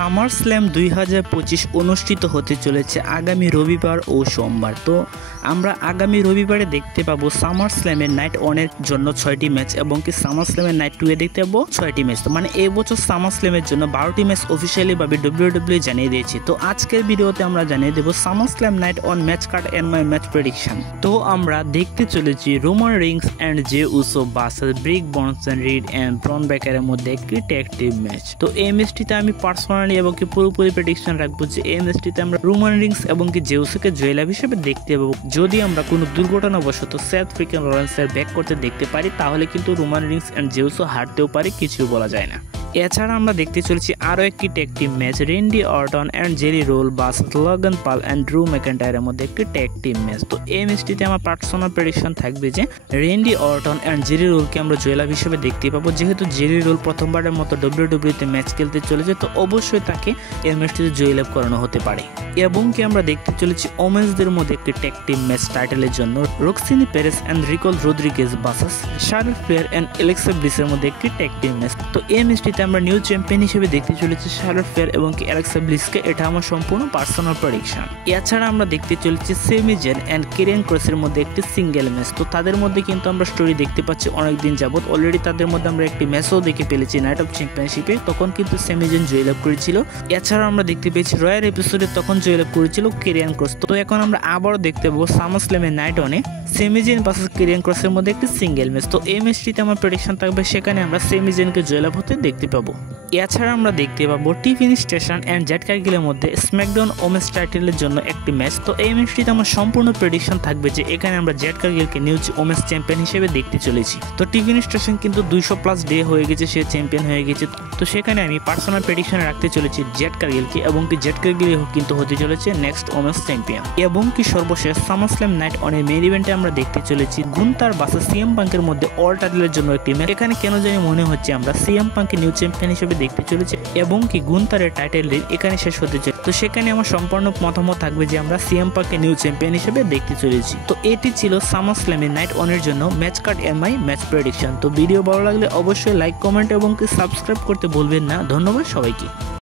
Summer slam 2025 অনুষ্ঠিত হতে চলেছে আগামী রবিবার ও সোমবার। তো আমরা আগামী রবিবারে দেখতে পাবো সামার স্ল্যামের নাইট ওয়ানের জন্য 6টি ম্যাচ এবং কি সামার স্ল্যামের নাইট 2 এ দেখতে পাবো 6টি ম্যাচ। তো মানে এই বছর সামার স্ল্যামের জন্য 12টি ম্যাচ অফিসিয়ালি ভাবে WWE জানিয়ে দিয়েছে। তো আজকের ভিডিওতে আমরা জানিয়ে দেব Summer Slam night one match card and my match prediction. তো আমরা দেখতে চলেছি Roman Reigns and Jey Uso versus ব্রিক বনসন রিড এন্ড ব্রন বেকারের মধ্যে একটি ট্যাগ টিম ম্যাচ। তো এই ম্যাচটিতে আমি পার্সোনালি এবং কি পুরোপুরি প্রেডিকশন রাখবো যে এই ম্যাচটিতে আমরা রোমান রিংস এবং কি জেউসোকে জয়লাভ হিসেবে দেখতে পাবো। যদি আমরা কোনো দুর্ঘটনাবশত সেথ ফ্রিকেন রলিন্সের ব্যাক করতে দেখতে পারি তাহলে কিন্তু রোমান রিংস এন্ড জেউসো হারতেও পারে, কিছু বলা যায় না। এছাড়া আমরা দেখতে চলেছি আরও একটি tag team match Randy Orton and Jelly Roll versus Logan Paul and ড্রু ম্যাকইন্টায়ারের মধ্যে একটি ট্যাগ টিম ম্যাচ। তো এই ম্যাচটিতে আমার পার্সোনাল প্রেডিকশন থাকবে যে রেন্ডি অর্টন অ্যান্ড জেরি রোলকে আমরা জয়লাভ হিসেবে দেখতে পাবো। যেহেতু জেরি রোল প্রথমবারের মতো WWE-তে ম্যাচ খেলতে চলেছে তো অবশ্যই তাকে এই ম্যাচটিতে জয়লাভ করানো হতে পারে। এবং কি আমরা দেখতে চলেছি ওমেন্সদের মধ্যে একটি ট্যাগ টিম ম্যাচ টাইটেলের জন্য Roxanne Perez and Raquel Rodriguez versus Charlotte Flair and Alexa ব্লিসের মধ্যে একটি ট্যাগ টিম ম্যাচ। তো এই ম্যাচটিতে আমরা নিউ চ্যাম্পিয়ন হিসেবে দেখতে চলেছি শার্লট ফ্লেয়ার এবং কি অ্যালেক্সা ব্লিসকে, এটা আমার সম্পূর্ণ পার্সোনাল প্রেডিকশন। এছাড়া আমরা দেখতে চলেছি সেমি জেন অ্যান্ড কেরিয়ান ক্রসের মধ্যে একটি সিঙ্গেল ম্যাচ। তো তাদের মধ্যে কিন্তু আমরা স্টোরি দেখতে পাচ্ছি অনেকদিন যাবত, অলরেডি তাদের মধ্যে আমরা একটি ম্যাচও দেখে ফেলেছি নাইট অফ চ্যাম্পিয়নশিপে, তখন কিন্তু সেমি জেন জয়লাভ করেছিল। এছাড়া আমরা দেখতে পেয়েছি রয়্যাল এপিসোডে তখন জয়লাভ করেছিল কেরিয়ান ক্রস। তো এখন আমরা আবারও দেখতে পাবো সামার স্ল্যামের নাইট অনে সেমি জেন ভার্সেস কেরিয়ান ক্রসের মধ্যে একটি সিঙ্গেল ম্যাচ। তো এই ম্যাচটিতে আমার প্রেডিকশন থাকবে সেখানে আমরা সেমি জেনকে জয়লাভ হতে দেখতে পাবো। এছাড়া আমরা দেখতে পাবো টিফিনি স্টেশন অ্যান্ড জ্যাড কার্গিলের মধ্যে স্ম্যাকডাউন ওমেন্স টাইটেলের জন্য একটি ম্যাচ। তো এই ম্যাচটিতে আমার সম্পূর্ণ প্রেডিকশন থাকবে যে এখানে আমরা জ্যাড কার্গিলকে নিউ ওমেন্স চ্যাম্পিয়ন হিসেবে দেখতে চলেছি। তো টিফিনি স্টেশন কিন্তু 200+ ডে হয়ে গেছে, সে চ্যাম্পিয়ন হয়ে গেছে। তো সেখানে আমি পার্সোনাল প্রেডিকশন রাখতে চলেছি জ্যাড কার্গিলকে এবং কি জ্যাড কার্গিল কিন্তু হতে চলেছে নেক্সট ওমেন্স চ্যাম্পিয়ন। এবং কি সর্বশেষ সামার স্ল্যাম নাইট অনের মেইন ইভেন্টে আমরা দেখতে চলেছি গুন্তার ভার্সেস সিএম পাঙ্কের মধ্যে অল টাইটেলের জন্য একটি ম্যাচ। এখানে কেন জানি মনে হচ্ছে আমরা সিএম পাঙ্কে নিউ চ্যাম্পিয়ন হিসেবে দেখতে চলেছি এবং কি গুন্তারের টাইটেল রিন এখানে শেষ হতে চলেছে। তো সেখানে আমার সম্পূর্ণ মতামত থাকবে যে আমরা সিএম পাঙ্কে নিউ চ্যাম্পিয়ন হিসেবে দেখতে চলেছি। তো এটি ছিল সামার স্ল্যামের নাইট ওয়ানের জন্য match card and my match prediction. তো ভিডিও ভালো লাগলে অবশ্যই লাইক, কমেন্ট এবং কি সাবস্ক্রাইব করতে ভুলবেন না। ধন্যবাদ সবাইকে।